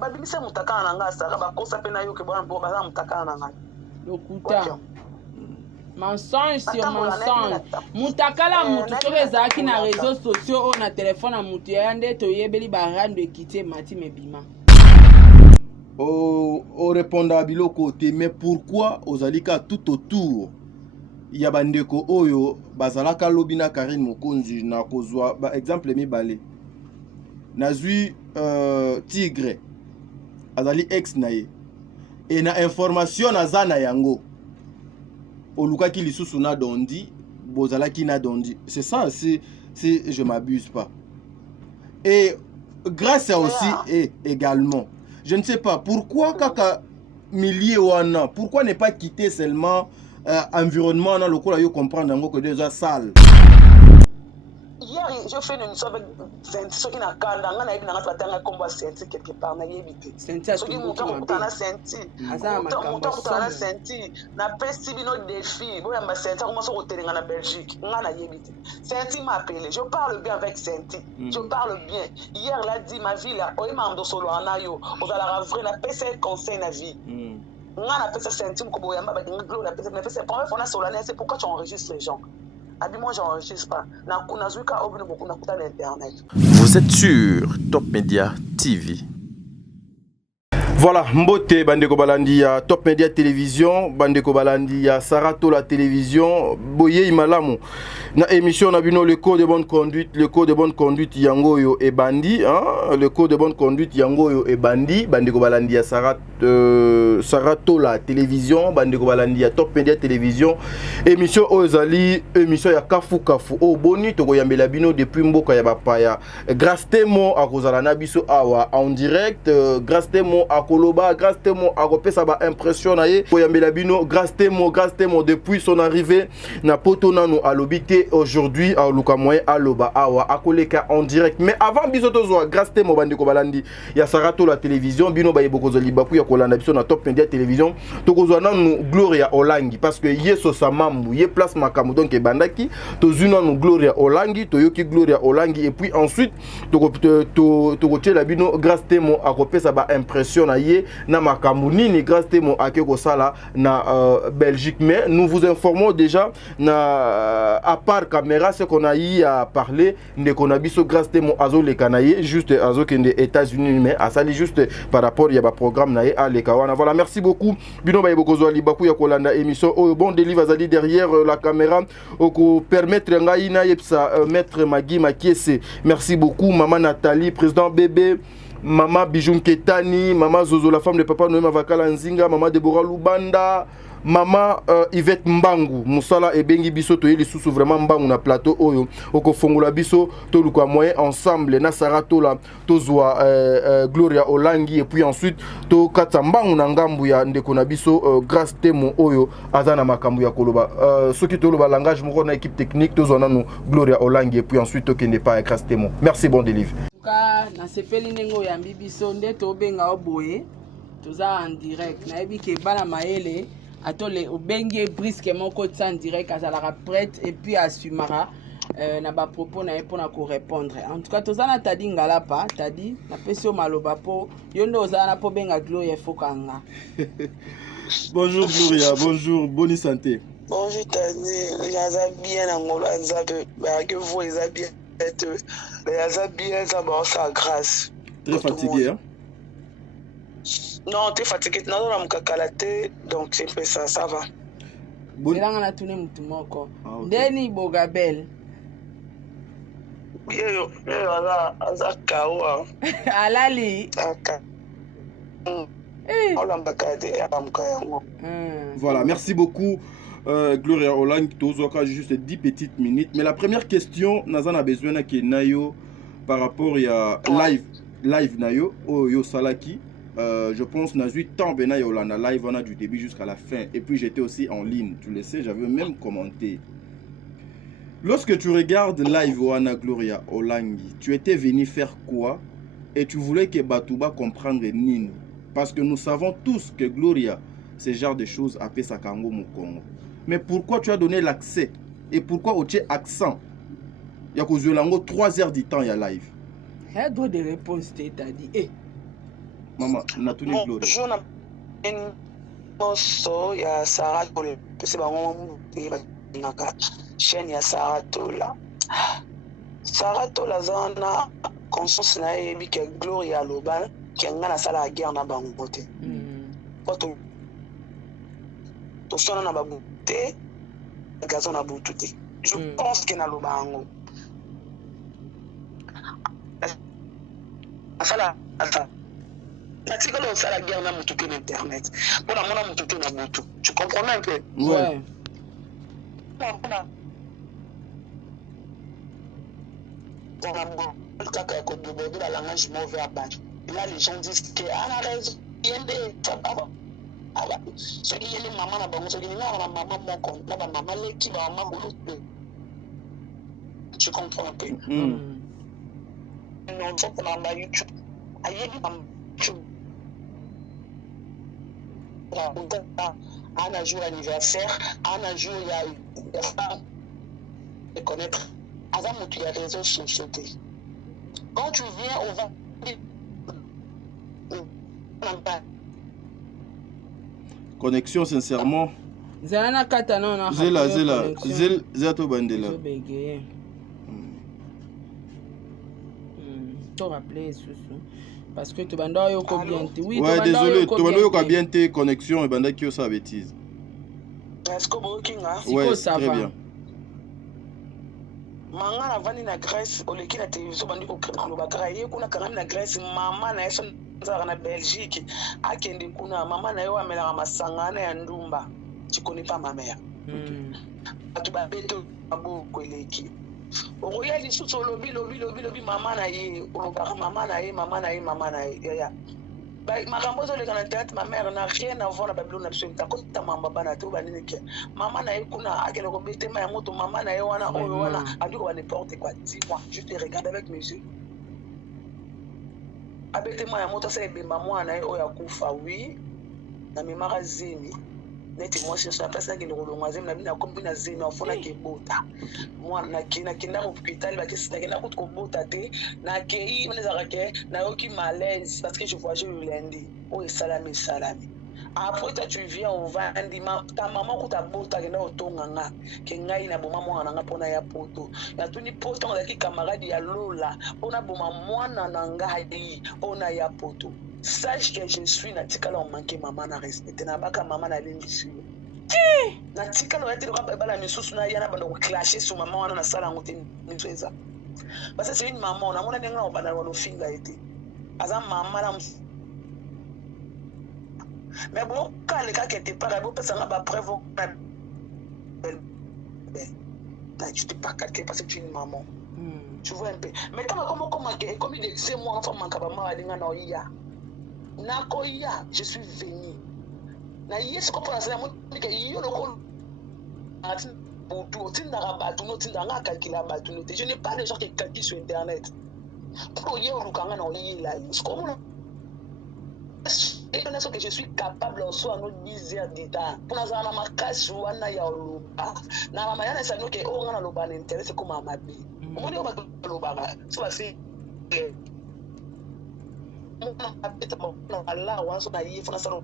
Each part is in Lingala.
babimisa mutakana na nga saka bakosa pe na yo ke bwana mpo baza mutakana na nga lokuta mensonge sur mensonge mutakala mutu soki ezalaki na réseaux sociaux oyo na telefone ya mutu yaya nde toyebeli barando ekiti emati mebima o répondre à biloko te mais pourquoi ozalika tout autour ya bandeko oyo bazalaka lobi na Karine Mokonzi na kozwa ba exemple mibale nazwi Tigre azali ex na ye et na information naza na yango olukaki lisusu na dondi bozalaki na dondi, c'est ça si je m'abuse pas. Et grâce à aussi et également je ne sais pas pourquoi kaka milliers wana, pourquoi ne pas quitter seulement environnement dans le coup là yo comprendre que déjà sale. Hier, je fais une émission avec ceux qui n'ont pas de combat senti quelque part. Na yebite. Ceux qui m'ont pas senti. M'ont senti. Na pesti bino défi. Bon, ma senti comment sont retenus en Belgique. Na yebite. Senti m'a appelé. Je parle bien avec Senti. Je parle bien. Hier, il a dit ma vie là. Oh, il m'a amené solo en ayo. On va la ravrer. Na pesti conseil na vie. Na pesti Senti. M'kobo yamba. Na pesti. Mais c'est pour on a solennel. C'est pourquoi tu enregistres les gens. Moi, j'enregistre pas. Vous êtes sur Top Media TV. Voilà, Mbote Bandeko Balandi ya Top Media Télévision, Bandeko Balandi ya Sarato la télévision, Boye Imalamu. Na émission na bino le code de bonne conduite, le code de bonne conduite yango yo e bandi, hein, le code de bonne conduite yango yo e bandi, Bandeko Balandi ya Sarato la télévision, Bandeko Balandi ya Top Media Télévision, émission Ozali, émission ya Kafu Kafu. Oh boni toko yambela bino depuis mboka ya bapaya. Grâce temo a kozala na biso awa en direct, grâce temo a Koloba, grâce temo a repesa ba impression na ye, koyambela bino grâce temo depuis son arrivée na poto nanu alobité aujourd'hui à Luka Moye aloba awa akoleka en direct. Mais avant biso tozwa grâce temo Bandeko Balandi ya Sarato la télévision bino ba yebokozo libaku ya kolanda biso na Top Media Télévision tokozwa nanu Gloria Olangi parce que yeso samambu ye place makamu donc ebandaki tozuna nu Gloria Olangi toyoki Gloria Olangi et puis ensuite tokotela bino grâce temo a repesa ba impression na ye na makambu nini grâce temo akeko sala na Belgique. Mais nous vous informons déjà na à part caméra ce qu'on a eu à parler de konabiso grâce temo azo le kanaye juste azo kende États-Unis mais à sali juste par rapport ya ba programme na ye à le kawana. Voilà, merci beaucoup bino ba yebokozwa libaku ya kolanda émission oh bon délivre azali derrière la caméra oko permettre ngai na yepsa maître Magui Makiese. Merci beaucoup maman Nathalie, président bébé, maman Bijoun Ketani, maman Zozo la femme de papa Noël Mavakala Nzinga, maman Deborah Lubanda, maman Yvette Mbangu Moussala et Bengi Biso to yeli sous vraiment Mbangu na plateau oyo oko fongola biso to luka moyen ensemble na Sarato la tozwa Gloria Olangi et puis ensuite to kata Mbangu na ngambu ya ndeko na biso grâce temo oyo azana makambu ya koloba soki to loba langage moko na équipe technique tozwa nanu Gloria Olangi et puis ensuite to kende pa grâce temo. Merci, bon délivre. Na sepeli nengo ya mbibiso nde to benga oboye toza en direct na yebi ke bana maele atole obenge brisque moko tsa en direct azalaka prête et puis assumera na ba propos na pour na ko répondre. En tout cas toza na tadi ngala pa tadi na pesio maloba po yondo oza na po benga Gloria Fokanga. Bonjour Gloria, bonjour, bonne santé. Bonjour Tani, jaza bien ngolo nzabe ba que vous les bien. Ça va sa grâce. Très fatigué, hein? Non, très fatigué. Non, on a donc c'est peu ça, ça va. Bon. On a tourné mon moko. Deni Bogabel. Alali. Voilà, merci beaucoup. Gloria Olangi tozoka juste 10 petites minutes. Mais la première question, Nazan a besoin que Nayo par rapport à live Nayo yo salaki. Je pense Nazu tant bena Yolanda live on a du début jusqu'à la fin. Et puis j'étais aussi en ligne, tu le sais, j'avais même commenté. Lorsque tu regardes live Wana Gloria Olangi, tu étais venu faire quoi? Et tu voulais que Batouba comprendre Nini. Parce que nous savons tous que Gloria, ce genre de choses a fait sa Kango Mukongo. Mais pourquoi tu as donné l'accès? Et pourquoi tu as accent? Il y a 3 heures du temps, il y a live. Il y a d'autres réponses, tu as dit. Maman, natuni glory. Bonjour na moso ya Sarah Tola. C'est ba ngom ngaka chaîne ya Sarah Tola. Sarah Tola zana conscience na yebi ke glory ya loba ke ngana sala guerre na bango te. Poto to sona na babu te gazo na butu te. Je pense que na loba ngo. Asala ata pratiquement on fait la guerre dans tout internet pour la mon tout na butu. Tu comprends un peu? Ouais. Le langage mauvais à battre. Là les gens disent que a raison, il y a des ceux qui les maman na bango, ceux qui na maman mon compte, na maman qui va maman boulot. Tu comprends un peu? Non, faut qu'on a YouTube. Aïe, YouTube. On a joué l'anniversaire, on a joué il y a de connaître. Avant, tu as réseaux sociaux. Quand tu viens au vent, connexion sincèrement. Zana katana na Zela to bandela. To rappeler sous parce que tu banda yo ko bien te. Oui, ouais, désolé, tu banda yo ko bien te connexion et banda qui ça bêtise. Est-ce que vous kinga? Ouais, très bien. Manga na vani na Grèce, au leki na télévision bandi ko créer ba créer kuna karami na Grèce, mama na yeso nzara na Belgique, akende kuna mama na yo amela masangana ya ndumba. Tu connais pas ma mère. Tu ba beto abo ko leki. Oya li suso lobi mama na ye, mama na ye ya. Ba makambo zo le kana tête ma mère n'a rien à voir na Babylone absolument. Ta kota mama bana to banini ke. Mama na ye kuna akelo ko bete ma moto mama na ye wana oyo wana adiko ba n'importe quoi. Dis-moi, je te regarde avec mes yeux. Abete ma moto sa ebemba mwana ye oya kufa oui. Na mimara zemi. Neti moi cherche la place na kilo longa zemi na bina kombi na zemi ofona ke bota. Moi na kinda hôpital ba kesi na kinda ko bota te na kei mene zarake na yoki malaise parce que je voyageais le lundi. Oh salami. Après toi tu viens au vandi ta maman ko ta bota kenda otonga nga ke ngai na boma mwana nga pona ya poto. Ya tuni poto ngaki camarade ya Lola pona boma mwana na ngai ona ya poto. Sache que je suis natikala on manqué maman na respecter na baka maman na lindisi. Natikala on était ba la misusu na yana bando ko clasher sur maman wana na sala ngote nitweza. Parce que c'est une maman na mona nenga obana wano finga été. Aza maman na mais bon quand les gars qui étaient pas là parce que ba preuve ben tu t'es pas calqué parce que tu es une maman. Tu vois un peu. Mais comme il disait moi enfant mankaba ma linga na oya. Nakoya, je suis venu. Na yes ko pour ça mo que yo loko atin bodu tinda rabatu no tinda nga calculer batu no. Je n'ai pas de gens qui calculent sur internet. Pour yo lukanga na oyi là. Comme et que je suis capable en soi no 10 heures d'état. Pour na zana makasi wana ya oluba. Na mama yana sa no ke o ngana loba na intérêt comme amabi. Mo ni o ba loba ba. So ba si Allah wanso na yi fana salo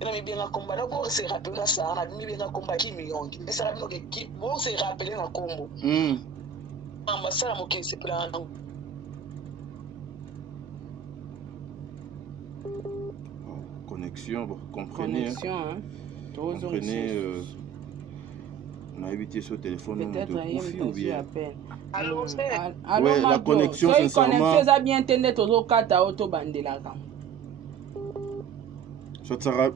ina mi bien combat là bo se rappeler na ça na mi bien combat ki million et ça rabino ke ki bo se rappeler na combo ambassadeur mo ke se plan connexion bon comprenez comprenez on a évité ce téléphone peut-être de ou bien allô ouais, la connexion sincèrement ça bien internet au kata auto bandela ka so tsara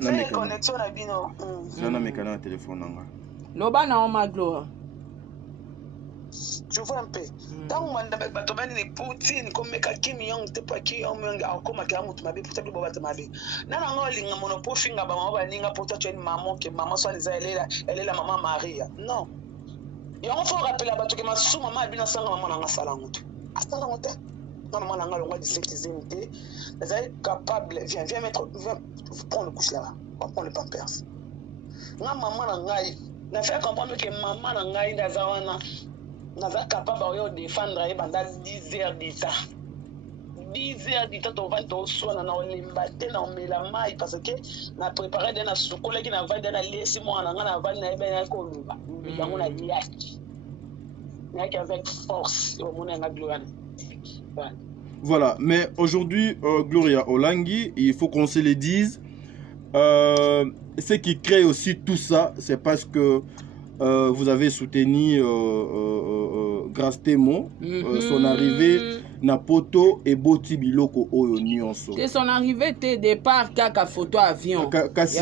na me connexion na bino na me kana téléphone nanga loba na o maglo tu vois un peu tant on avec bato bani ni Poutine comme meka Kim Jong te pa ki on menga akoma ka mutu mabe peut-être bo bata mabe na ngo linga monopo finga ba mama baninga poto tu une maman que maman soit les elle est la maman Maria non il faut rappeler bato que ma sou maman bina sanga maman nanga sala mutu asala mutu non maman nanga longa 17 ans te vous êtes capable viens mettre prends le couche là-bas on prend le pampers nga maman na ngai na fait comprendre que maman na ngai ndazawana naza capable de défendre pendant 10 heures d'état 10h du temps on va to sona na olimba te na omela mai parce que na préparer de na sukola ki na va de na lesi mo na na va na ebe na ko luba yango na diaki na ki avec force au monde na gloire. Voilà, mais aujourd'hui Gloria Olangi, il faut qu'on se le dise, ce qui crée aussi tout ça, c'est parce que vous avez soutenu Grace Temo, son arrivée na poto et boti biloko oyo nyonso. C'est son arrivée te départ kaka photo avion. Kasi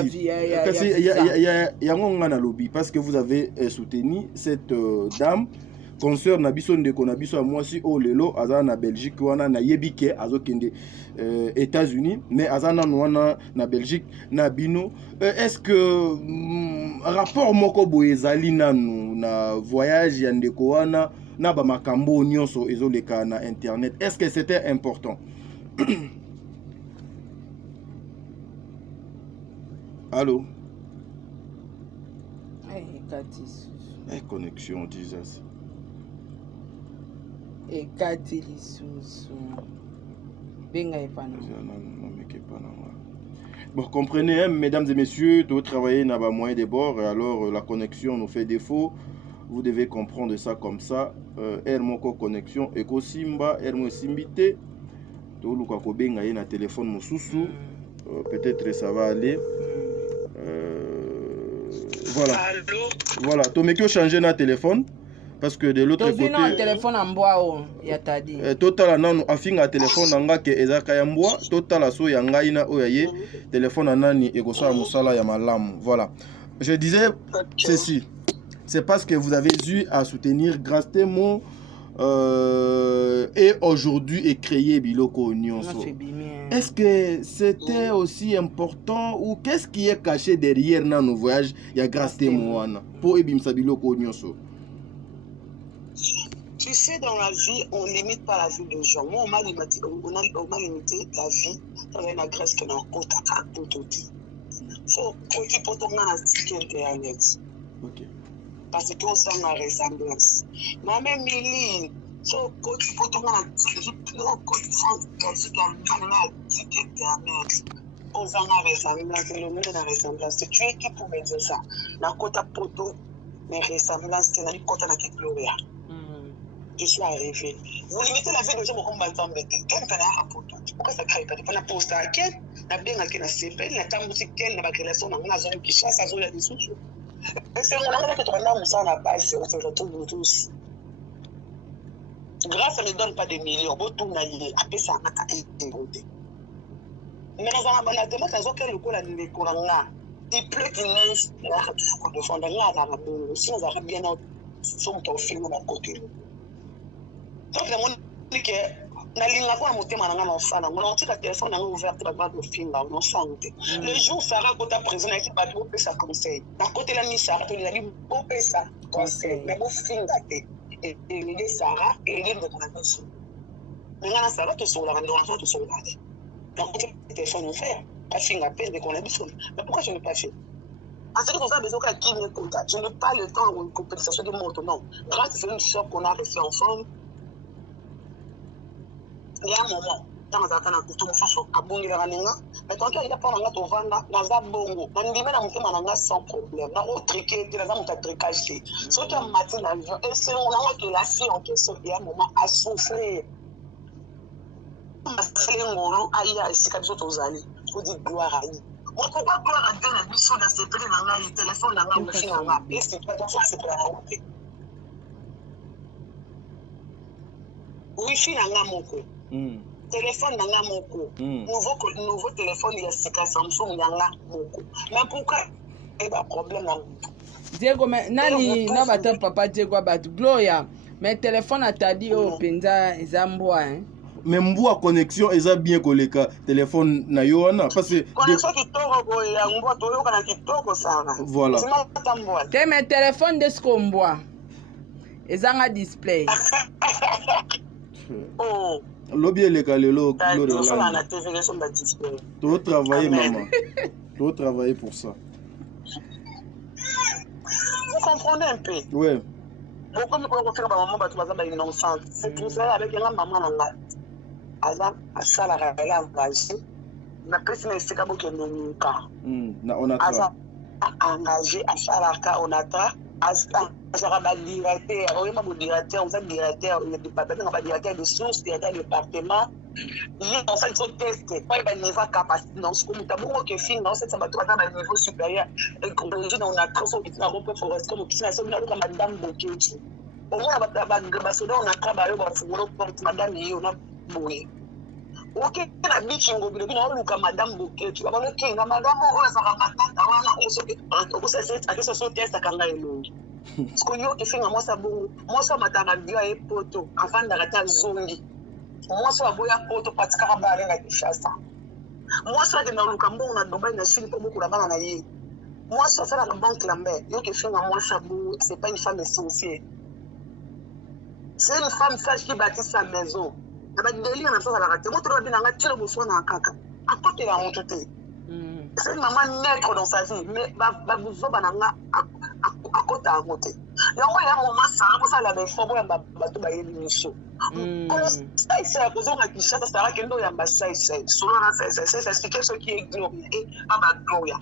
yango nga na lobby parce que vous avez soutenu cette dame concert na biso ndeko na biso moi si o lelo aza na Belgique wana na yebike azokende États-Unis mais azana wana na Belgique na bino est-ce que rapport moko boyezali nanu na voyage ya ndeko wana na ba makambo nyonso ezoleka na internet, est-ce que c'était important? Allô? Connexion Jesus. Et Kati Lisusu. Benga epana. Bon, comprenez, hein, mesdames et messieurs, de travailler n'a pas moyen de bord, alors la connexion nous fait défaut. Vous devez comprendre ça comme ça. Moko connexion, Eko Simba, Mo Simbite. Tout le ko benga na téléphone mususu. Peut-être ça va aller. Voilà. Allô? Voilà. Tomekyo changer na téléphone. Parce que de l'autre côté, téléphone en bois ya tadi. Total nanu afinga téléphone nanga ke ezaka ya mbwa, total so ya ngai na oyaye téléphone nani ekosa musala ya malamu. Voilà. Je disais ceci. C'est parce que vous avez eu à soutenir Grace Temo et aujourd'hui et créer Biloko Nyonso. Est-ce que c'était aussi important ou qu'est-ce qui est caché derrière dans nos voyages il y a Grace Temo pour ebimsa Biloko Nyonso? Tu sais, dans la vie, on ne limite pas la vie des gens. Moi, on m'a limité la vie dans la Grèce qui est en côte à côté. Il faut que pour ton internet. Parce qu'on sent la ressemblance. Ma mère Méline, faut que tu pour ton internet. On sent la ressemblance. Le monde de la ressemblance. Tu es qui pour me dire ça? La côte à poto, mais ressemblance, c'est la côte à la Gloria. Je suis arrivé. Vous limitez la vie des gens comme Baltan Bete. Quel est le poto? Pourquoi ça crée pas? Il faut poster à quel? La bien à quel a CP, la tamboutique quelle n'a pas création dans la zone qui chasse à zone des sous. C'est mon amour que tu as mis ça na base, on se retrouve tous. Grâce à ne donne pas des millions, beau tout naïe, après ça a été. Mais dans un abonnement, quand on a le coup la nuit courant, il pleut qu'il neige, il y a toujours qu'on défend là dans la boue. Si on a bien son ton film à côté. Donc, le monde dit que na linga kwa motema nanga na fana ngona otika téléphone nanga ouverte ba ba finga no santé le jour Sarah kota président qui ba to pesa conseil na côté la mi Sarah to li bo pesa conseil mais bo finga te et les Sarah et les de connexion ngana Sarah to so la ndo to so la donc le téléphone faire pas finga peine de connexion mais pourquoi je ne pas fait parce que ça besoin qui me contacte je n'ai pas le temps ou une compensation de moto non grâce à une shop qu'on a fait ensemble. Il y a un moment, dans la zone où tout le monde a bon, il y a un moment, mais quand il y a pas de vendre, dans la bongo, on dit même sans problème. Dans autre truc, il y a un tricage. Ce qui a matin l'avion, et c'est on a la fille en question, il y a un moment à souffrir. C'est un moment à y aller, c'est comme ça aux alliés. Vous dites gloire à Dieu. On ne peut pas gloire à Dieu, la mission dans ces prix, dans le téléphone, dans le film, et c'est pas dans ça, c'est pour la route. Wi-Fi dans la moko. Téléphone dans la moko. Nouveau téléphone, il y a Samsung dans la moko. Mais pourquoi il y a un problème là? Diego, mais nani na bata papa Diego batu Gloria. Mais téléphone a t'a dit au penza ezamboa hein. Mais mboa connexion eza bien koleka téléphone na yo wana parce que connexion kitoko boya mboa toyo kana kitoko sana. Voilà. Te mais téléphone de ce qu'on boit. Ezanga display. Oh. Lobby le kalelo Gloria. Tu vas travailler maman. Tu vas travailler pour ça. Vous comprenez un peu? Ouais. Pourquoi me faire maman battre ma innocente? C'est pour ça avec la maman là. asalaka ele engagé napesi na esika bokende luka aza engagé asalaka onatra azalaka badirecteur oyeba bodirecteur oza directeur babenga badirecteur de source directeur de département ye osali so teste po yeba niveau capacité na osikomuta bongo kefinga osetisa bato baza baniveau supérieur ecologie na onatra so okiti na rompe forest comme okiti na so bina loka madame boketi omona basoda onatra bayo bafungola porte madame ye ona boye oke na bichingo bilo bino oluka madame boketi babalo kenga madame oyo azalaka matata wana osoki akesa so teste akanga elongi siko yo kefinga mwasa bongo mwasa mataka bio ye poto afandaka ta zongi mwasa aboya poto patikaka bare na Kinshasa mwasa akenda oluka mbongo na Dubai na Chine po bokula bana na ye mwasa asalaka banque Lambert yo kefinga mwasa bongo c'est pas une femme essentielle, c'est une femme sage qui bâtit sa maison. Na ba délire na ça la raté moto ba binanga tilo boswa na kaka akote la honte te. C'est une maman nègre dans sa vie mais ba buzo bananga akota à côté. Yango ya mama ça ko ça la be fo bo ya bato ba yebi miso. Ko ça c'est ko zo na Kinshasa ça kendo ya ba ça solo na ça c'est quelque chose qui est glorieux et aba gloria.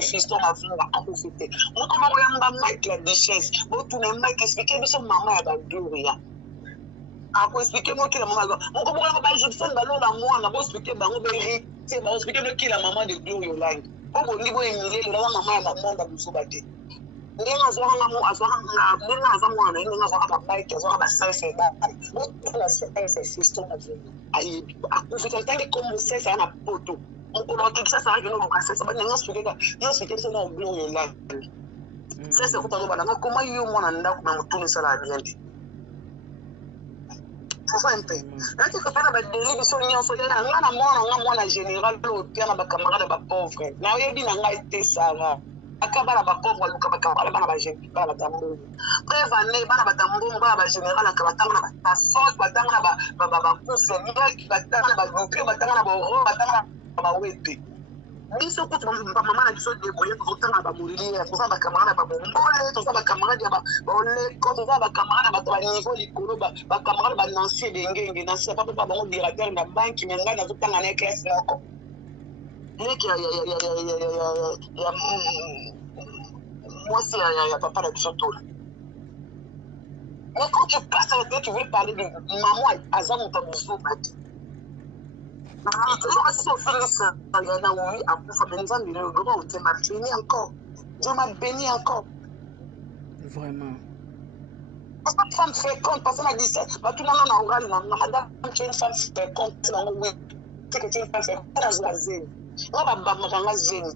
Fiston ma fille va profiter. Moi comment on va mettre la richesse. Bon tout le monde expliquer biso maman ya ba gloria. Ako expliquer moi qui la maman. On comment on va Gibson balo la moi na bo expliquer bango be hérité, ba expliquer moi qui la maman de Gloria Lang. Au niveau Emile la maman ya maman ba muso bate. Ndinga zo nga mo azwa nga ndinga za mwana ndinga zo ba bike zo ba sese ba. Bon la c'est Fiston ma vie. Ayi ako fait tant comme c'est ça na poto. On peut ça ça que nous casser ça ba ndinga expliquer ça na Gloria Lang. Ça c'est comment yo mwana ndako na mutuni sala bien. Un peu. Là, tu peux pas délire de son union, so yana ngana mwana général l'auteur na ba camarade ba pauvre. Na yebi na ngai te sara. Akabala ba pauvre luka ba camarade bana ba jeune, bana ba tambo. Prévané bana ba tambo, bana ba général akabata na ba sort, ba tanga ba pousse, ni ba tanga ba groupe, ba tanga ba ro, ba tanga ba wete. Biso ko maman na biso de koye ko tanga ba mourir, ko sa ba camarade ba bombole, to sa ba camarade ba ole ko to sa ba camarade ba to niveau likolo ba camarade ba nansi de ngenge na sa papa ba ngo directeur na banque menga na tanga na classe nako. Leki ya moi c'est ya papa la biso tola. Mais quand tu passes avec toi, tu veux parler de maman Azam Tabuzo Bati. Toujours assis au Félix, il y en a oui, à Koufa Benzan, il est le grand, tu m'as béni encore. Dieu m'a béni encore. Vraiment. Parce que femme fréquente, personne n'a dit ça. Bah, tout le monde a oral, madame, tu es une femme fréquente, oui. C'est que tu es une femme fréquente, on a zéro. On va zéro.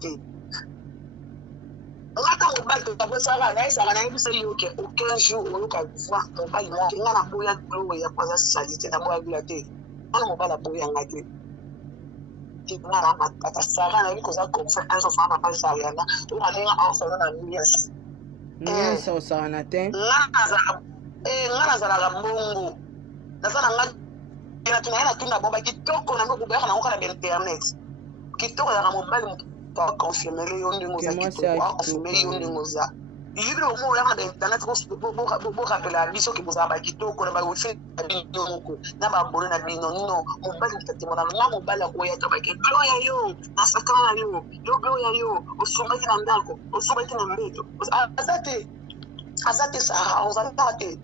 Ngaka mobali to tabosala na isa kana yebisa yoke aucun jour oluka voir mobali mo ngana boya gloria kwaza salite na boya glate ana mobala boya ngate ti ngana matata sala na biko za confiance of papa Sariana to alinga also na Nias so sana te ngana za la mbongo na sana ngana tunaenda tuna bomba kitoko na ngo kubeka na ngana na internet kitoko ya mobali pas confirmer les ondes nous a confirmer les ondes nous a il veut au moins là d'internet pour rappeler à biso que vous avez quitté ko na ba fait bino ko na ba bolo na bino non mon bali tellement na mon bali ko ya tabaki gloria yo na sakana yo gloria yo usubaki na ndako usubaki na mbeto azate Sarah ozate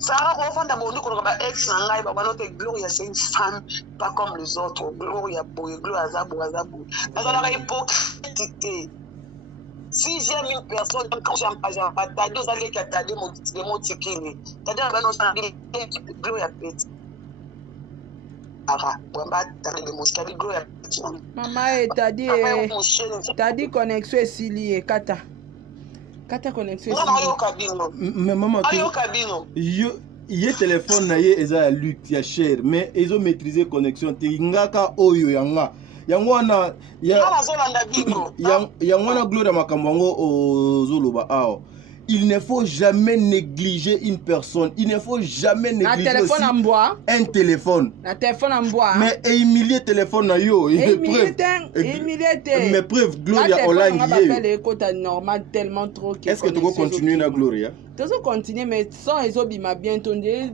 Sarah refond mon dit qu'on va ex ngai ba banote Gloria c'est une femme pas comme les autres. Gloria boy Gloria azabu dans la hypocrite. Si j'aime une personne quand j'aime pas t'as deux années qui t'as des mots tikini t'as dit ba non ça Gloria petit ara bamba t'as des mots qui Gloria maman t'as dit connexion est liée kata connexion mais maman ye téléphone na ye eza ya luxe ya cher mais ezo maîtriser connexion te ngaka oyo yanga yango wana yango wana Gloria makambo yango ozoloba awa il ne faut jamais négliger une personne. Il ne faut jamais négliger aussi un téléphone. Mais humilier téléphone na yo. Mais preuve Gloria Olangi. Est-ce que tu vas continuer na Gloria? Tu vas continuer, mais sans les obis m'a bien entendu.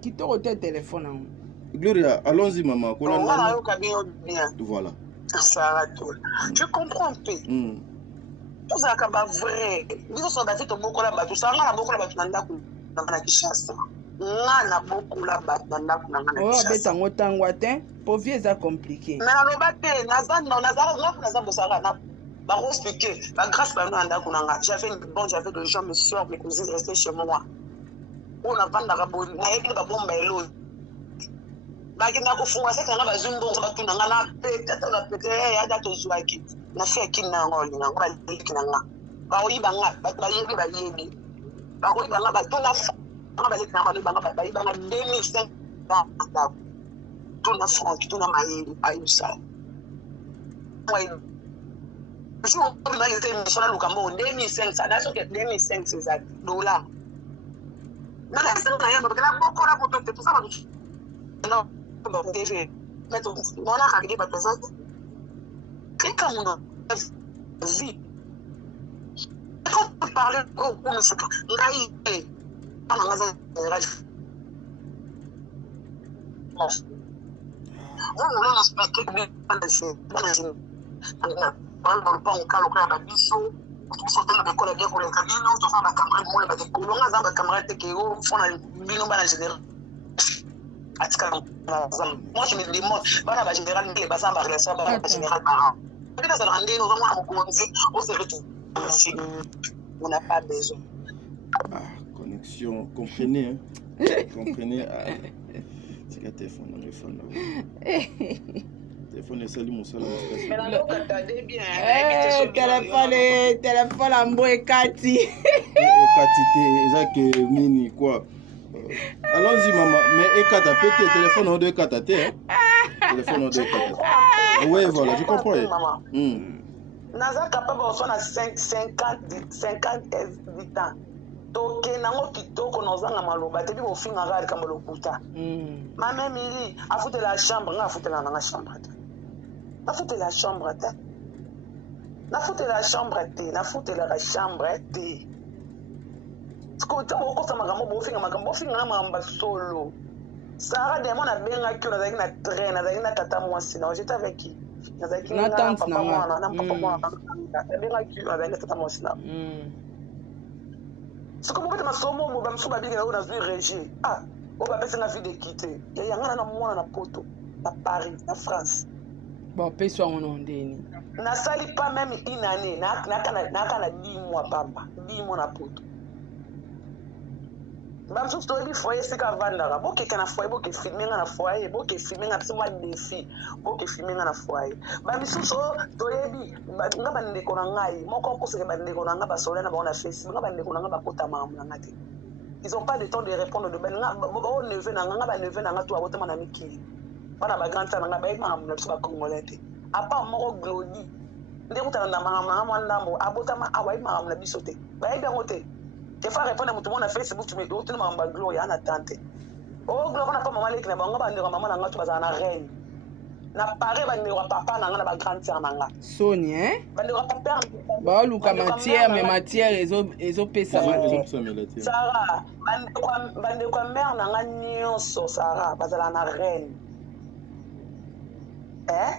Qui te retient téléphone. Gloria, allons-y maman. Voilà. Je comprends un peu. Tout ça est vrai. Nous sommes d'accord avec beaucoup là-bas. Tout ça, on a beaucoup là-bas dans la Kinshasa. On a beaucoup là-bas dans la Kinshasa. Oh, bête pour vieux ça compliqué. Mais on a pas Nazan Bosara na ba expliquer. La grâce par nous anda kunanga. J'avais des gens me soeur mes cousines restaient chez moi. On a pas d'araboni. Na yeki ba bomba elo. Ba kinda ko funga ça kana ba zumbo ba tunanga na pete ya da to zuaki. Na fait kina ngoli na ngba kina nga ba oyiba nga ba yebi ba oyiba nga ba to na fa nga ba lekina ba yiba nga 2005 ba to na franc to na mayebi ayusa moi je me na yete mission na lukambo 2005 ça na so que 2005 c'est ça $. Na la sema na yamba kana boko na boto te tout ça ba non ba TV mais to mona ka ke ba pesa quelqu'un mon vie quand on parle au monsieur ngai ana ngaza radio bon on l'a expliqué bien on pas on calo kwa biso biso tena ba kola bien ko le camino to fa ba camarade mo ba de kolonga za ba camarade ke o fona bino ba na général moi je me demande bana ba général ni ba samba relation ba général parent. On n'a pas besoin. Ah, connexion, comprenez, hein? Comprenez. C'est que téléphone, téléphone est salut mon seul. Mais là, regardez bien. Téléphone en bois et Cathy. Cathy, c'est que mini quoi. Allons-y maman, mais Ekata pété téléphone en deux Ekata hein? Téléphone en deux Ekata. Oui, voilà, je comprends. Naza capable de faire 50 ans. Toke nango kitoko nozanga maloba te bi bofinga ngari kama lokuta. Mama Mili, afute la chambre, nga afute la nga chambre te. Afute la chambre te. Na fute la chambre te, na fute la chambre te. Sko ta boko sa makambo bofinga ngamba solo. Sarah de mon abenga ki na zaki na train, na zaki na tata mwasi na j'étais avec qui? Na zaki na papa mwana, na papa mwana. Abenga ki na zaki na tata mwasi na. Ce que vous faites, ma somme, vous avez souba bien na zui régie. Ah, on va passer na vie de quitter. Il y a un mwana na poto, na Paris, na France. Bon, paye soit on en déni. Na sali pas même une année, na kana 10 mois papa, 10 mois na poto. Bam sou story foyer c'est ka vandara. Bo ke kana foyer, bo ke filmer na foyer, bo ke filmer na psima défi, bo ke filmer na foyer. Bam sou so toyebi nga bande ko na ngai, moko ko se bande ko na nga ba sola na ba na Facebook, nga bande ko na nga ba kota mamu na ngate. Ils ont pas de temps de répondre de ben nga bo neveu na nga ba neveu na nga to abotama na mikili. Bana ba grand na nga ba mamu na psima congolais. Apa moko glodi. Nde kutana na mama ndambo abotama awai mamu na bisote. Ba ida ngote. Tu vas répondre à tout le monde à Facebook, tu me dis, tu m'as gloire, en attente. Oh, gloire, on n'a pas maman, les maman, maman, tu vas en reine. N'a pas rêvé, papa, n'a pas grande sœur, n'a. Sonia, papa. Bah, Luca, matière, mais matière, ils ont payé ça. Sarah, bande quoi, mère, n'a rien sur Sarah, parce qu'elle a une reine.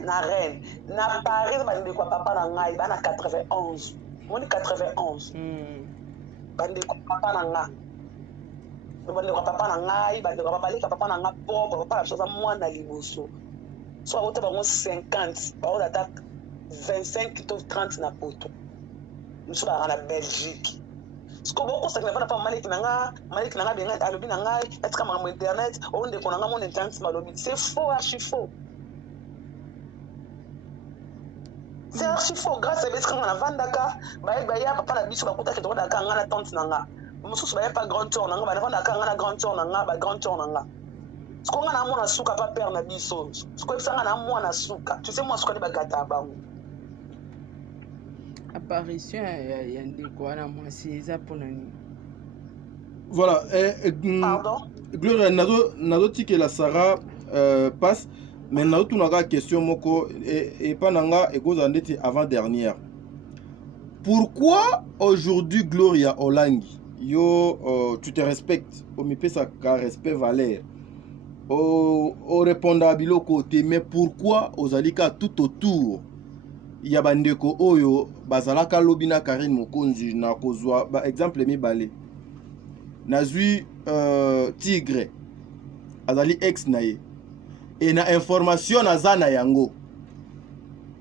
Na reine. N'a pas rêvé, bande quoi, papa, n'a pas, n'a 91. On dit 91. Bande ko papa na nga bande ko papa na ngai bande ko papa leka papa na nga papa papa la chose mwana liboso soit autant ba 50 ba o data 25 to 30 na poto nous ba na Belgique ce que beaucoup ça ne va pas maliki na nga bien alobi na nga est-ce que ma internet on de ko na nga mon internet malobi c'est faux archi faux. C'est archi faux. Grâce à Beskan, on a Vandaka, Baïa, papa, la biche, Bakuta, qui doit d'accord, on a la tante Nanga. Moussous, pas grand tour, on a Vandaka, on a grand tour, on a grand tour, Nanga. Ce qu'on a mon souka, pas perdre la biso. Ce qu'on a mon souka. Tu sais, moi, ce qu'on est bagata à Bango. apparition ya ndeko wana mwasi eza mpona nini? Voilà. Pardon? Gloria, nazo tikela Sarah passe, mais nazo tunaka question moko et pas nanga et cause ndeti avant dernière. Pourquoi aujourd'hui Gloria Olangi yo tu te respectes au mipe sa ka respect valeur au répondre à bilo côté, mais pourquoi ozalika tout autour ya bandeko oyo bazalaka lobina Karine Mokonzi na kozwa ba exemple mibale nazui Tigre azali ex naye et na information naza na yango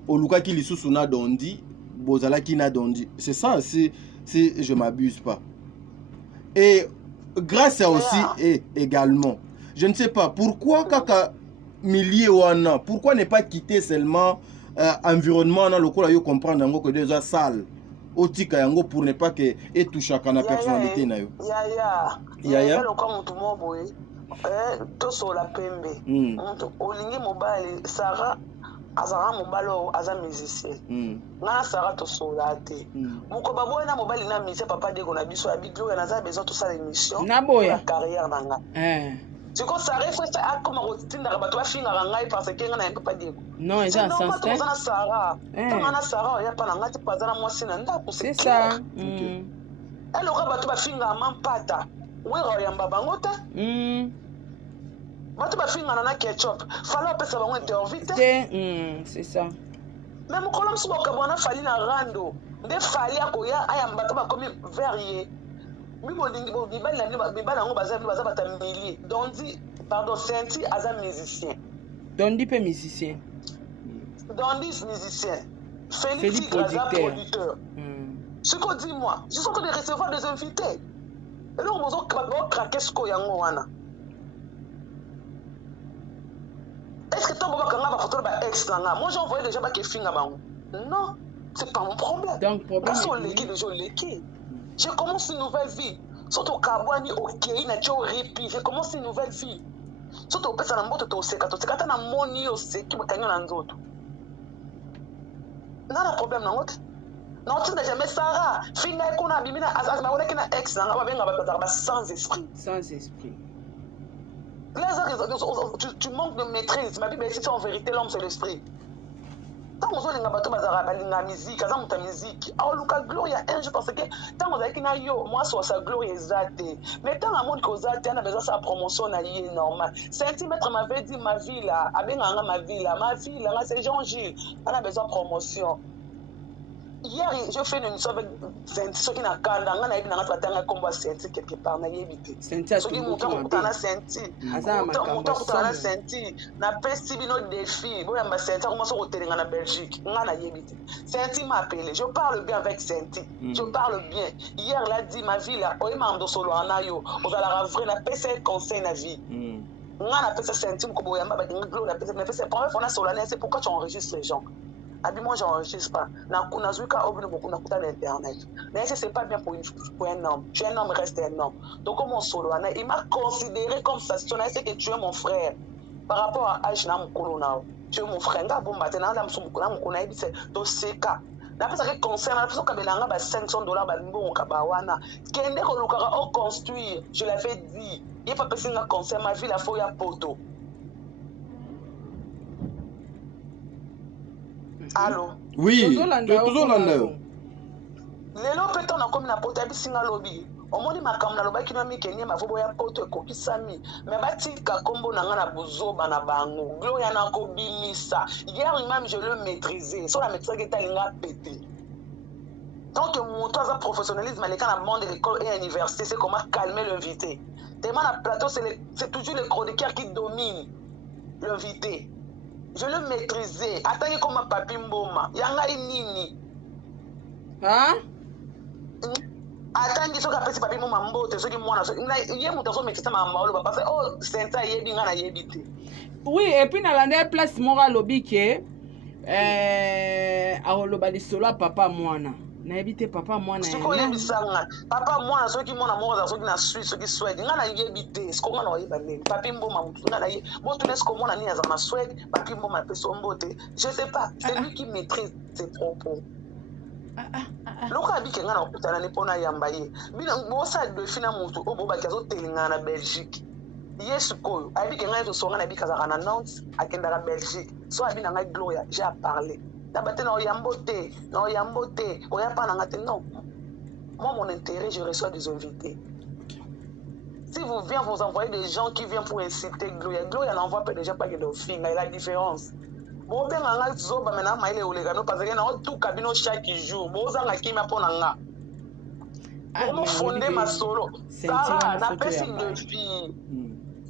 olukaki lisusu na dondi bozalaki na dondi, c'est ça si je m'abuse pas. Et grâce à aussi et également je ne sais pas pourquoi kaka milliers wana, pourquoi ne pas quitter seulement environnement na lokola yo comprendre yango que déjà sale otika yango pour ne pas que et touche à la personnalité na yo. Ya lokwa mutu mo boye to so la pembe olingi mobali Sarah azara mobalo aza musicien nga Sarah to so la te moko baboye na mobali na musicien papa deko na biso ya biglo na za besoin to sala émission na boya carrière nanga tu ko Sarah faut ça comme rotinda ka bato bafinga ngai parce que nga na papa deko non eza sens te na Sarah to na Sarah ya pa nanga te pazana mwasi na ndako c'est ça elle aura bato bafinga mampata wera yamba bango te bato bafinga na ketchup fala pesa bango interview te c'est ça mais mokolo msubo kabona fali na rando nde fali akoya ayamba bato bakomi verrier bibo dingi bo bibali na bibali ngo baza bata milliers dondi pardon Senti aza musicien dondi pe musicien dondi musicien Félix producteur ce qu'on dit moi je suis en train de recevoir des invités et donc on va craquer ce qu'on y a wana. Est-ce que tant que tu as photo de ex moi j'ai envoyé déjà qui finga bango. Non, c'est pas mon problème. Donc problème. Parce qu'on l'équipe déjà l'équipe. Je commence une nouvelle vie. Surtout Kabwani OK, na jo répit. Je commence une nouvelle vie. Surtout pesa na mboto to seka na moni oseki bakanyo na nzoto. Nana problème na ngote. Non, tu n'as jamais Sarah. Finga qu'on a bimina azama wona kina ex na ba benga ba sans esprit. Sans esprit. Tu manques de maîtrise. Ma Bible c'est en vérité l'homme c'est l'esprit. Tant on a bato bazara balinga musique, azamu ta musique. Ah Luka Gloria un jour parce que tant on a kina yo moi so sa gloire exate. Mais tant amour que exate on a besoin sa promotion na yé normal. Centimètre m'avait dit ma vie là, abenga ma vie là, c'est Jean-Gilles. On a besoin de promotion. Hier, je fais une émission avec ceux qui n'ont pas de combat Senti quelque part. Senti a tout le monde. Senti. Na Pestibino défi. Bon, ma Senti comment se retenir en Belgique. Senti m'a appelé. Je parle bien avec Senti. Je parle bien. Hier, il a dit ma vie là. Oh, il m'a endossé solo en ayo. On va la ravrer. La PC conseil la vie. On a appelé Senti. C'est pourquoi tu enregistres les gens. Moi j'enregistre pas. Mais c'est pas bien pour un homme. Tu es un homme, reste un homme. Donc comme mon solo, il m'a considéré comme ça. Si tu sais que tu es mon frère. Par rapport à Aïchna Moukolona, tu es mon frère. Donc c'est cas. La personne qui concerne, la personne qui a $500, on construire. Je l'avais dit. Il n'y a pas personne qui concerne ma vie, la fouille à poteau. Allô? Oui, toujours là. Lelo peut on a comme na poto bisinga lobby. Omoni makambo na lobaki na mikeni mavubo ya poto ekokisami. Mais batika kombo na nga na buzoba na bango. Gloria na ko bimisa. Hier même je le maîtrisais. So la maîtrise qui talinga pété. Tant que mon toi professionnalisme à l'école monde de l'école et à l'université, c'est comment calmer l'invité. Tellement la plateau c'est toujours les chroniqueurs qui dominent l'invité. Je le maîtrisais. Attendez comme un papi mboma. Yanga nini. Hein? Attendez ce qu'appelle papi mboma mbote. Ce qui moi yé mon taso maîtriser ma mbalo parce que oh c'est ça yé binga na yébité. Oui et puis na landa place mora lobby ke aholoba lisolo papa mwana. Na ebité papa mwana. Ce qu'on aime sanga. Papa mwana ceux qui mona mora ceux qui na Suisse ceux qui souhaitent. Nga na yébité. Ce qu'on na oyeba nini. Papi mboma nga na yé. Bon tout laisse comme mona ni azama souhait. Papi mboma peso mbote. Je sais pas. C'est lui qui maîtrise ses propos. Loka abike ngana okutana ne pona yamba ye. Bina bosa de fina mutu obo bakazo telinga na Belgique. Yesu koyo abike ngana to songa na bika za kana Nantes akenda na Belgique. So abina ngai Gloria, j'ai à parler. Tabate na oyambote, oyapa na ngate non. Moi mon intérêt, je reçois des invités. Si vous venez vous envoyer des gens qui viennent pour inciter Gloria, Gloria n'envoie pas des gens pas que de filles, mais il y a la différence. Bon, ben, on a zoba maintenant, mais il est au légano parce que on tout cabino chaque jour. Bon, ça n'a qui m'a pas n'anga. Comment fonder ma solo? Sarah n'a pas si de filles.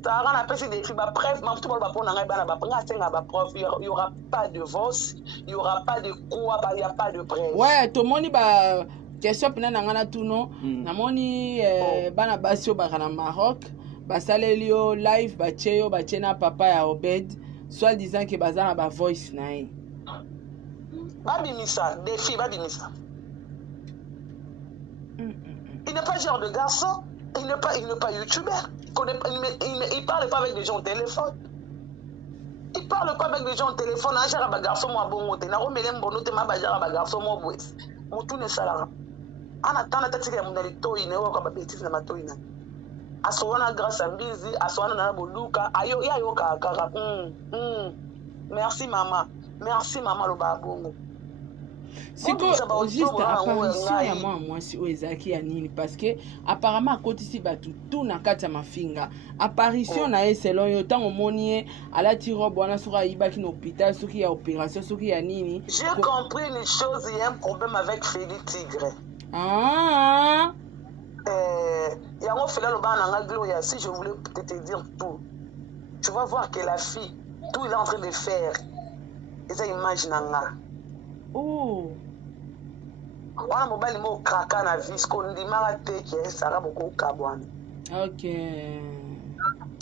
Sarah n'a pas si de filles. Bah bref, même tout le monde va prendre n'anga, bah prendre un bah prof. Il y aura pas de divorce, il y aura pas de quoi, il y a pas de presse. Ouais, tout le monde bah. Question pena nangana tuno namoni bana basio bakana Maroc basaleli yo live bacheyo bachena papa ya Obed soit disant que bazana ba voice nae babimisa des filles babimisa il n'est pas genre de garçon, il n'est pas youtubeur, il parle pas avec des gens au téléphone. Il parle pas avec des gens au téléphone, un genre de garçon moi bon côté na romele mbono te ma bajara ba garçon moi bois mutu ne salara ana tana tatika ya mundali toyi ne wako ba bêtise na matoyi na aswana grâce à mbizi aswana na boluka ayo ya yo kaka merci maman lo ba bongo siko juste apparition ya moi si oezaki ya nini parce que apparemment akotisi batu tout na kati ya mafinga apparition na ye selon yo tango moni alati robe wana soki ayibaki na hôpital soki ya opération soki ya nini. J'ai compris une chose, il y a un problème avec Félix Tigre. Yango Fela lo bana nga Gloria, si je voulais te dire tout, tu vas voir que la fille tout il est en train de faire et ça imagine nga. Oh. Wana mobali mo kraka na visco ndimaka te ke sara boko kabwana. OK.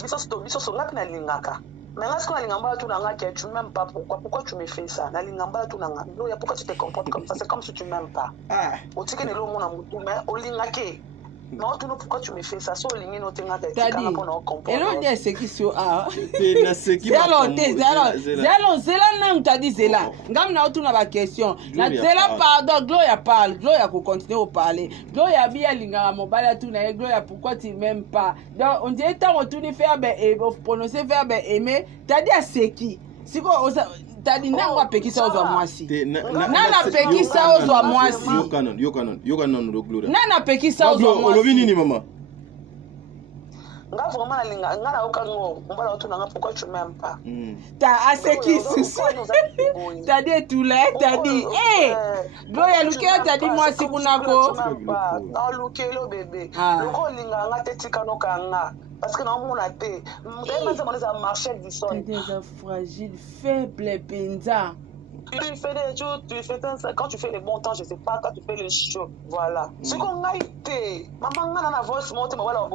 Biso so ngapi na lingaka. Mais là ce qu'on a lingamba tout na nga ke tu m'aimes pas pourquoi tu me fais ça? Na lingamba tout na nga. Gloria pourquoi tu te comportes comme ça? C'est comme si tu m'aimes pas. Otike ne lo mona mutu mais olingake. Non, tu ne pourquoi tu me fais ça? So lingi no tenga te tika na pona comprendre. Et l'on dit c'est qui so ah. Zela nang tadi zela. Ngam na otuna ba question. Na zela pardon Gloria parle. Gloria ko continuer au parler. Gloria bi alinga mobile tout na Gloria pourquoi tu m'aimes pas? Donc on dit tant on tourne verbe et prononcer verbe aimer. Tadi a c'est qui? Siko tadi nangwa pekisa ozo mwasi. Nana pekisa ozo mwasi. Yo canon do Gloria. Nana pekisa ozo mwasi. Olobi nini mama? Nga vraiment linga nga na okango mbala otu nanga pourquoi tu m'aimes pas. Ta aseki susu. Tadi tula tadi Gloria lukia tadi mwasi kunako. Na lukelo bébé. Loko linga nga tetika no kanga. Parce que dans mon athée, ça marche du son. C'est des fragiles, faibles, penza. Tu fais des choses, quand tu fais le bon temps, je sais pas, quand tu fais le show, voilà. Ce qu'on a été, maman n'a voix monte, voilà,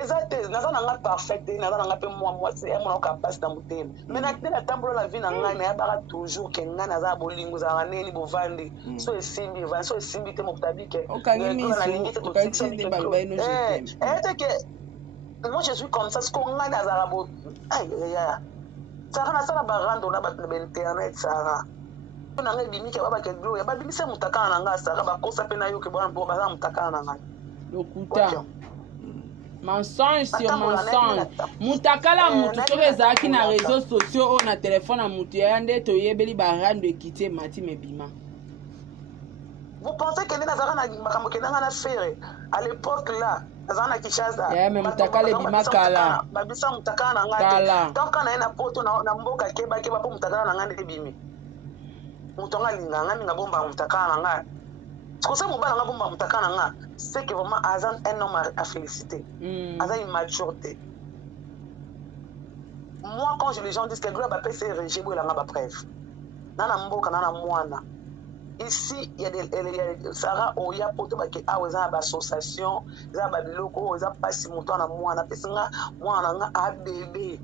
exact, n'a parfait, n'a pas moi, c'est mon capacité dans mon thème. Mais la tambour la vie n'a pas toujours qu'un n'a bolingo, n'a ni bovandi, so simbi, so simbi, mon tabique. Moi je suis comme ça, ce qu'on a dans Arabo. Sarah na sala barando na ba internet Sarah. Na ngai bimike baba ke Gloria ba bimise mutakana na nga Sarah ba kosa pe na yo ke bwana bo ba mutakana na nga. Lokuta. Mensonge sur mensonge. Mutakala mutu to ezaki na réseaux sociaux na téléphone na mutu ya nde to yebeli barando ekité mati mebima. Vous pensez que Nazara na makambo ke na faire à l'époque là Nazana Kishaza. Mais mutakale bimakala. Babisa mutakana na ngate. Donc kana ina poto na mboka keba po mutakana na ngande bimi. Mutonga linga ngami ngabomba mutakana na ngate. Ce que mobala ngabomba mutakana na ngate, c'est que vraiment Azan un homme à féliciter. Azan une maturité. Moi quand les gens disent que Gloria Bapé c'est régime ou la ngaba preuve. Nana mboka nana mwana. Ici, il y a des Sarah Oya poto ba ke aweza ba association, za ba biloko, za pasi muto na mwana, pesi nga mwana nga a bébé.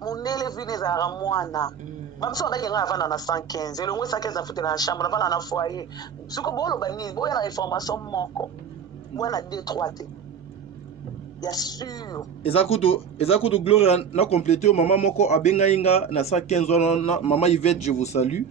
Munele vine za ra mwana. Ba mso ba ke nga avana na 115, elongo 115 afute na chambre, na na foyer. Suko bolo ba ni, boya na information moko. Boya na 2-3 te. Bien sûr. Ezakutu Gloria na compléter maman moko abenga inga na 115 ans, maman Yvette, je vous salue.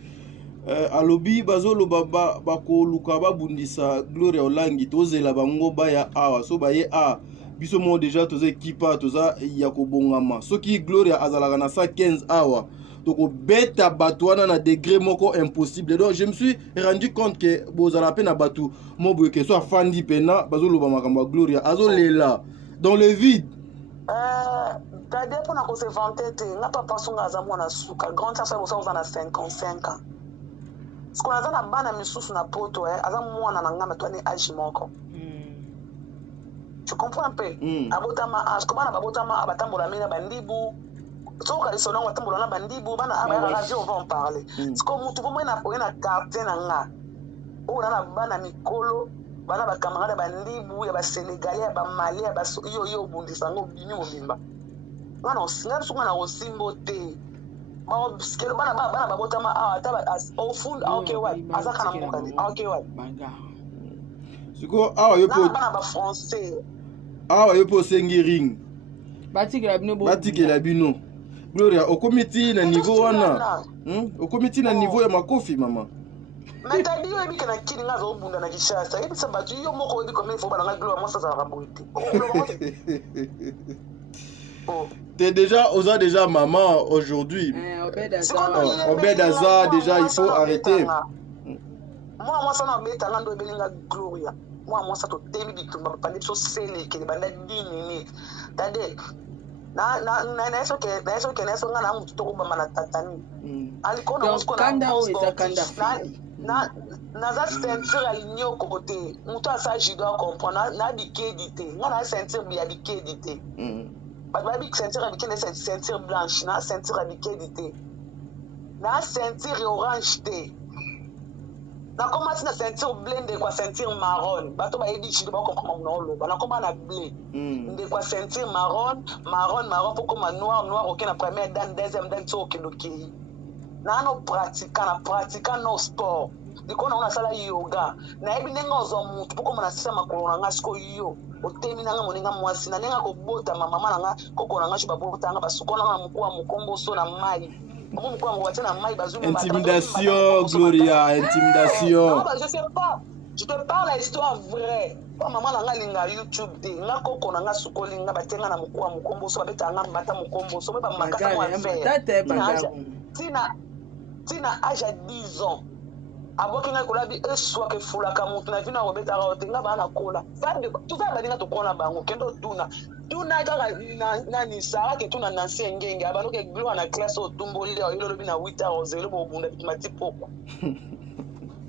alobi bazolo bako luka babundisa Gloria Olangi tozela bango baya awa so baye a biso mo déjà toza équipe toza ya kobongama soki Gloria azalaka na 115 awa toko beta bato wana na degré moko impossible. Donc je me suis rendu compte que bozala pe na bato mo boye ke so afandi pena bazolo ba makambo Gloria azolela dans le vide. Tade pour na ko se vanter te na papa songa azamu na suka grande sœur bosa uzana 55 ans. Ce qu'on a dans la bande misusu na poto azamu mwana na ngama to ni age moko. Tu comprends un peu? Abotama age comment abotama abatambola mina bandibu. So ka iso na watambola na bandibu bana aba radio on va en parler. Ce qu'on mutu pour moi na quartier na nga. O na bana mikolo bana ba camarade bandibu ya ba Sénégalais ya ba Mali ya ba yo bundisa ngo binyo mobimba. Ngana osinga sunga na osimbo te. Ma skelo bana babotama ata au fund okay wa azaka na mukani okay wa siko awa yo po bana ba français awa yo po sengiring batikela bino Gloria okomiti na niveau wana okomiti na niveau ya makofi mama Metabi yo ebi kana kiri nga zo bunda na Kishasa ebi sabatu yo moko ebi comme il faut bana nga Gloria mo sa za raboite T'es déjà, Oza déjà maman aujourd'hui. Obed Aza déjà il faut arrêter. Moi ça na beta ngando belinga Gloria. Moi ça to temi bitumba pande so sele ke banda dini. Tade na eso ke na so ngana mutu to kubamba na tatani. Alikona musko na za ceinture aligné côté. Mutu asa jido comprendre na bikedité. Ngana ceinture bi bikedité. Babi ceinture avec une ceinture blanche, na ceinture avec qualité. Na ceinture orange té. Na comment na ceinture blende quoi ceinture marron. Bato ba ebi chido ba comprendre mon lo. Na comment na blé. Ndé quoi ceinture marron pour comme noir aucun na première dan deuxième dan so okiloki. Na no pratiquant no sport. Diko na sala yoga. Na ebi nenga ozo mutu pour comme na sema kolona ngasko yo. Otemi nanga moninga mwasi na nenga kobota mama nanga koko nanga shiba bota nanga basuko nanga mukua mukombo so na mai omo mukua ngwate na mai bazuma intimidation Gloria intimidation je te parle la histoire vraie pa mama nanga linga YouTube de nga koko nanga suko linga batenga na mukua mukombo so babeta nanga mbata mukombo so ba makasa mwa faire tina âge à 10 ans aboki nga kolabi eswa ke fulaka mutu na vina obeta ra otenga bana kola fande tuza badinga to kona bango kendo tuna kaka na ni sara ke tuna na sengenge abano ke Gloria na classe otumbo leo ilo bina 8h00 bo bunda bitumati poko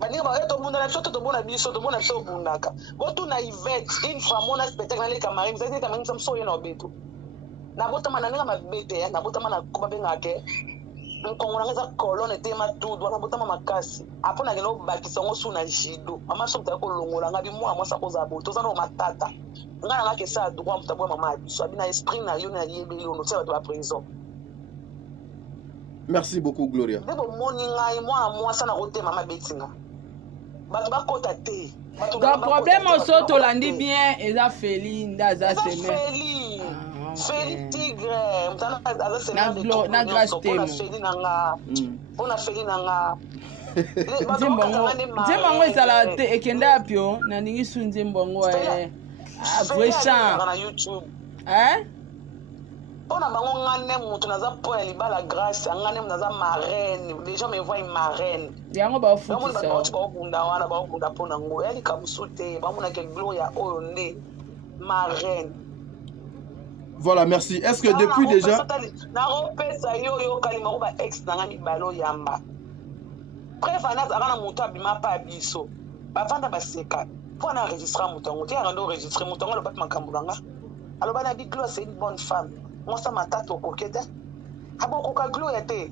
badinga ba eto bunda na soto to bona biso to bona so bundaka bo tuna Yvette une fois mona spectacle na le camarade ça c'est quand même so yena obeto na botama na nga mabete na botama na koba benga ke Nkongo nanga kolone tema tout doit botama makasi apona ngelo bakisa ngo suna jido mama so mta ko longola ngabi mwa mwasa ko zabo to zana matata ngana ngake sa droit mtabwa mama abiso abina esprit na yo na yebeli ono tsa ba prison. Merci beaucoup Gloria. Debo moni ngai mwa mwasa na kotema mabetinga bato bakota te donc problème oso to landi bien eza feli ndaza seme Feli tigre, na grâce temo. Ona feli nanga. Nzembongo ezala te ekenda apio na ningi su nzembongo vrai chant na YouTube. Pona bango ngane mutu naza po ya libala grâce ngane naza marraine. Les gens me voient une marraine. Yango ba futi ça. Ba bunda wana ba bunda pona ngo. Yali kabusute ba muna ke Gloria oyo nde marraine. Voilà, merci. Est-ce que depuis déjà... c'est une bonne femme. Moi, ça m'a tâté au coquette. Ah bon, Gloria était.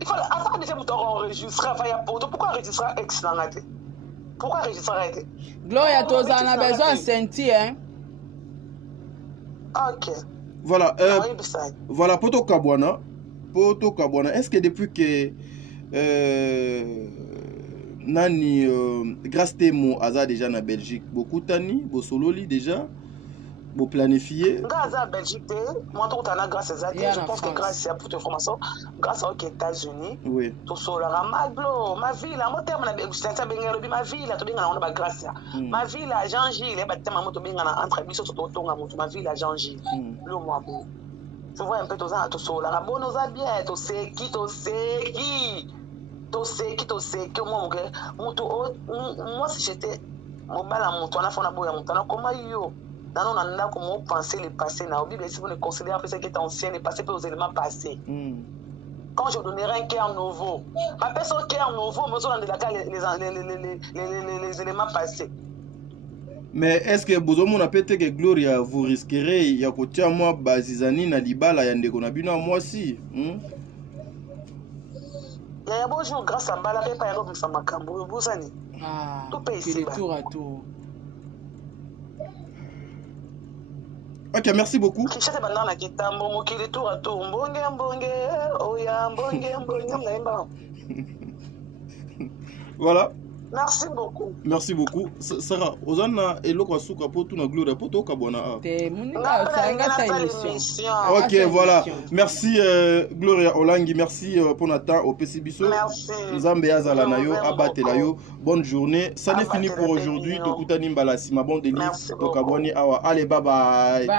Il faut attendre déjà enregistrer. Pourquoi enregistrer ex nangate? Pourquoi enregistrer? Gloria, tu as besoin de sentir, hein? Ok. Voilà. Voilà, Poto Kabwana. Est-ce que depuis que Nani Grâce Temo Aza déjà na Belgique, beaucoup Tani, Bosololi déjà, Vous planifiez? Grâce à Belgique, moi, tout à grâce à ça, je pense que grâce à pour te formation, grâce aux États-Unis, oui. Tout ça, ma ville, mon terme, ma ville, tout bien, on a grâce. Ma ville, Jean-Gilles, entre ma ville, Jean-Gilles, le mois beau. Tu vois un peu tout ça, tout ça, la bonne nous a bien, tout c'est qui, moi, si j'étais, mon bal à mon toit, on a fait un bout à mon toit, comment yo? Non, on a comment penser le passé. La Bible, si vous ne considérez pas ce qui est ancien, le passé peut aux éléments passés. Quand je donnerai un cœur nouveau, ma personne cœur nouveau, mais on a les éléments passés. Mais est-ce que vous avez peut-être que Gloria vous risquerez il y a côté à moi Bazizani na libala yande kona bino moi si il y a bonjour grâce à Bala pas yaro msama kambo buzani tout pays ici tour à tour. Ok, merci beaucoup. Kishate bandana kitambo mokili tour à tour mbonge oya mbonge naimba. Voilà. Merci beaucoup. Merci beaucoup. Sarah, Ozana et Loko Suka pour tout na Gloria pour tout kabona. Ok, voilà. Merci Gloria Olangi, merci pour notre temps au PCBiso. Merci. Nzambe azala nayo abatelayo. Bonne journée. Ça n'est fini pour aujourd'hui. Tokutani mbala sima bon délire. Tokaboni awa. Allez, bye bye.